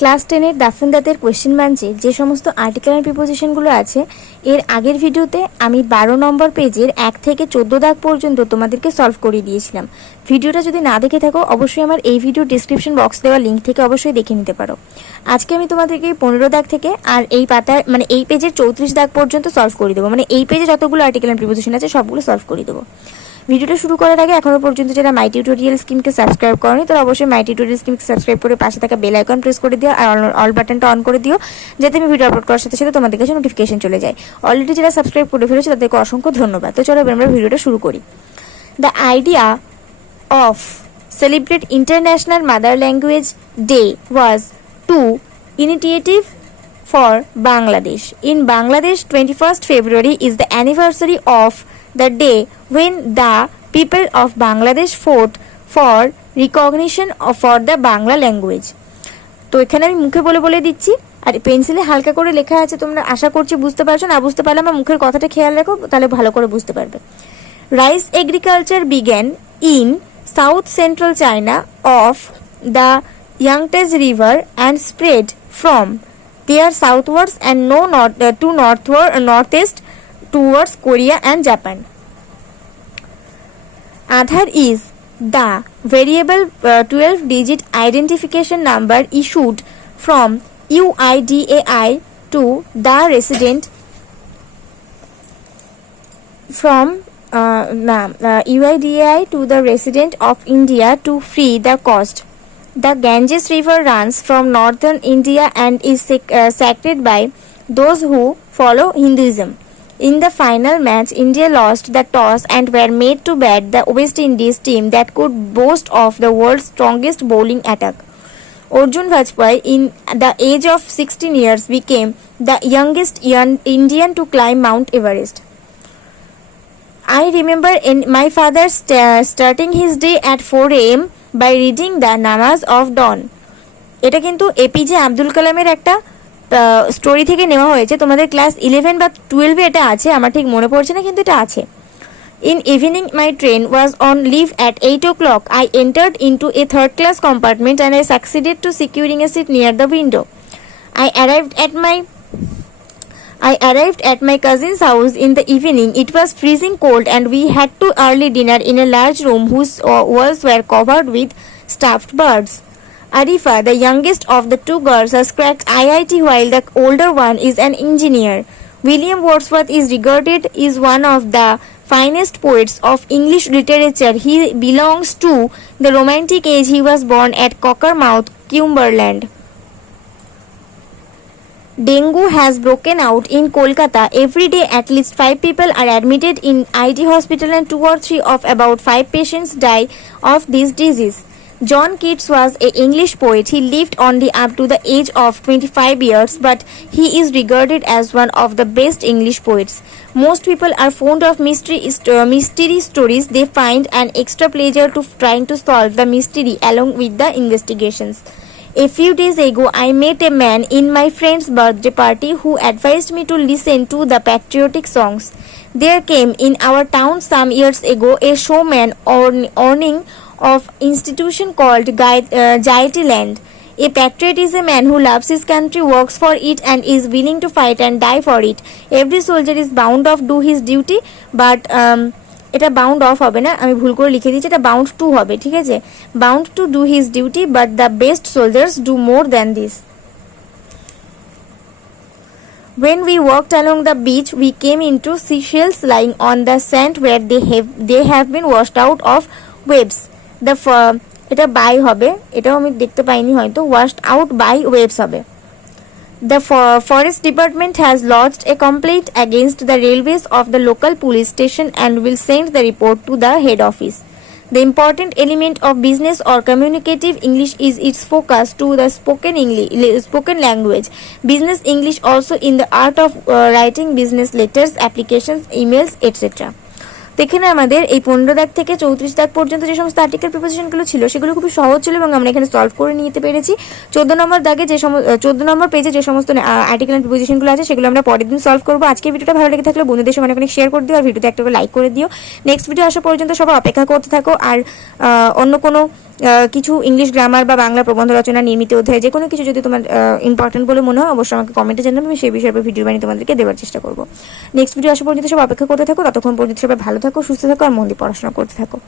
ক্লাস 10-এর Duff and ডাতের কোয়েশ্চেন বাঞ্চে যে সমস্ত আর্টিকেল অ্যান্ড প্রিপোজিশনগুলো আছে এর আগের ভিডিওতে আমি 12 নম্বর পেজের 1 থেকে 14 দাগ পর্যন্ত তোমাদেরকে সলভ করে দিয়েছিলাম। ভিডিওটা যদি না দেখে থাকো অবশ্যই আমার এই ভিডিও ডিসক্রিপশন বক্স দেওয়া লিঙ্ক থেকে অবশ্যই দেখে নিতে পারো। আজকে আমি তোমাদেরকে 15 দাগ থেকে আর এই পাতার মানে এই পেজের 34 দাগ পর্যন্ত সলভ করে দেবো, মানে এই পেজে যতগুলো আর্টিকেল অ্যান্ড প্রিপোজিশন আছে সবগুলো সলভ করে দেবো। ভিডিওটা শুরু করার আগে এখনো পর্যন্ত যারা মাই টিউটোরিয়াল স্কিমকে সাবস্ক্রাইব করনি তারা অবশ্যই মাই টিউটোরিয়াল স্কিমকে সাবস্ক্রাইব করে পাশে থাকা বেল আইকন প্রেস করে দিও আর অল বাটনটা অন করে দিও, যাতে আমি ভিডিও আপলোড করার সাথে সাথে তোমাদের কাছে নোটিফিকেশন চলে যায়। অলরেডি যারা সাবস্ক্রাইব করে ফেলেছে তাদেরকে অসংখ্য ধন্যবাদ। তো চলো আমরা ভিডিওটা শুরু করি। The idea of celebrate international mother language day was to initiative for Bangladesh. In Bangladesh, 21st February is the anniversary of the day when the people of Bangladesh fought for recognition for the Bangla language. তো এখানে আমি মুখে বলে বলে দিচ্ছি আর পেন্সিলে হালকা করে লেখা আছে, তোমরা আশা করছি বুঝতে পারছো, না বুঝতে পারলে আমার মুখের কথাটা খেয়াল রাখো তাহলে ভালো করে বুঝতে পারবে। Rice agriculture began in South Central China of the Yangtze River and spread from there southwards and to northeast towards Korea and Japan. Aadhaar is the variable 12-digit identification number issued from UIDAI to the resident UIDAI to the resident of India to free the cost. The Ganges River runs from northern India and is sacred by those who follow Hinduism. In the final match, India lost the toss and were made to bat the West Indies team that could boast of the world's strongest bowling attack. Arjun Vajpayee, in the age of 16 years, became the youngest Indian to climb Mount Everest. I remember my father starting his day at 4 a.m. by reading the Namaz of Dawn. এটা কিন্তু এপিজে আব্দুল কালামের একটা স্টোরি থেকে নেওয়া হয়েছে। তোমাদের ক্লাস 11 বা 12 এটা আছে, আমার ঠিক মনে পড়ছে না, কিন্তু এটা আছে। In evening my train was on leave at 8 o'clock. I entered into a third class compartment and I succeeded to securing a seat near the window. I arrived at my cousin's house in the evening. It was freezing cold and we had to early dinner in a large room whose walls were covered with stuffed birds. Arifa, the youngest of the two girls, has cracked IIT while the older one is an engineer. William Wordsworth is regarded as one of the finest poets of English literature. He belongs to the Romantic age. He was born at Cockermouth, Cumberland. Dengue has broken out in Kolkata. Every day at least 5 people are admitted in IT hospital and 2 or 3 of about 5 patients die of this disease. John Keats was an English poet. He lived only up to the age of 25 years, but he is regarded as one of the best English poets. Most people are fond of mystery stories. They find an extra pleasure to trying to solve the mystery along with the investigations. A few days ago, I met a man in my friend's birthday party who advised me to listen to the patriotic songs. There came in our town some years ago a showman owning of institution called Jaiti Land. A patriot is a man who loves his country, works for it and is willing to fight and die for it. Every soldier is bound to do his duty, but এটা bound of হবে না, আমি ভুল করে লিখে দিয়েছি, এটা bound to হবে, ঠিক আছে, bound to do his duty, but the best soldiers do more than this. When we walked along the beach, we came into seashells lying on the sand where they have been washed out of waves. এটা বাই হবে, এটাও আমি দেখতে পাইনি, হয়তো washed out by waves হবে। The forest department has lodged a complaint against the railways of the local police station and will send the report to the head office. The important element of business or communicative English is its focus to the spoken language. Business English also in the art of writing business letters, applications, emails, etc. তো এখানে আমাদের এই 15 দাগ থেকে 34 দাগ পর্যন্ত যে সমস্ত আর্টিকেল প্রিপোজিশনগুলো ছিল সেগুলো খুবই সহজ ছিল এবং আমরা এখানে সলভ করে নিতে পেরেছি। 14 নম্বর দাগে 14 নম্বর পেজে যে সমস্ত আর্টিকেল এন্ড প্রিপোজিশনগুলো আছে সেগুলো আমরা পরের দিন সলভ করব। আজকের ভিডিওটা ভালো লেগে থাকলে বন্ধুদের সঙ্গে অনেক শেয়ার করে দিও আর ভিডিওতে একটা করে লাইক করে দিও। নেক্সট ভিডিও আসা পর্যন্ত সবাই অপেক্ষা করতে থাকো আর অন্য কোনো কিছু ইংলিশ গ্রামার বা বাংলা প্রবন্ধ রচনা, নির্মিত অধ্যায়, যে কোনো কিছু যদি তোমার ইম্পর্টেন্ট বলে মনে হয় অবশ্যই আমাকে কমেন্টে জানাবে, আমি সেই বিষয়ে ভিডিও বানিয়ে তোমাদেরকে দেওয়ার চেষ্টা করবো। নেক্সট ভিডিও আসা পর্যন্ত সব অপেক্ষা করতে থাকো, ততক্ষণ পর্যন্ত সবাই ভালো থাকো, সুস্থ থাকো আর মন দিয়ে পড়াশোনা করতে থাকো।